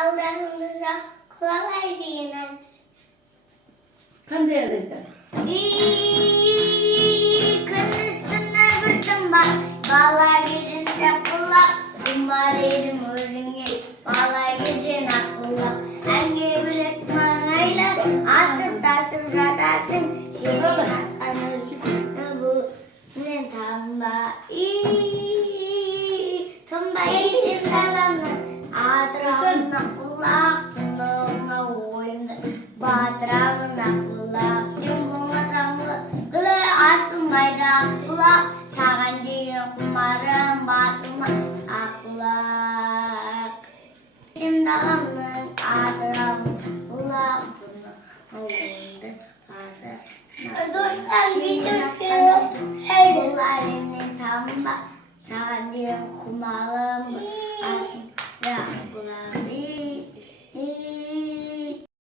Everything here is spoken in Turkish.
Allah'ınıza kulak verdiğin önce. Qanday aytadi? Kun üstüne vurdum bak, bağlar gezince kulak. Kumar edim özüne, bağlar gezine kulak. Hangi bilek manayla, asıp tasıp jadasın. Senin aslan özüne bu ne tamba. Tamba isim salamla, atrafına kulak. Tunağına oyunda, batrağına kulak. Sen bulmasan gılı asılmayda kulak. Sağan değil kumarım basılma akulak. Sen dağımın atrafına kulak. Tunağına oyunda, batrağına. Dostlar videosu seyrediyorlar. Tamba, sağan değil kumarım basılma.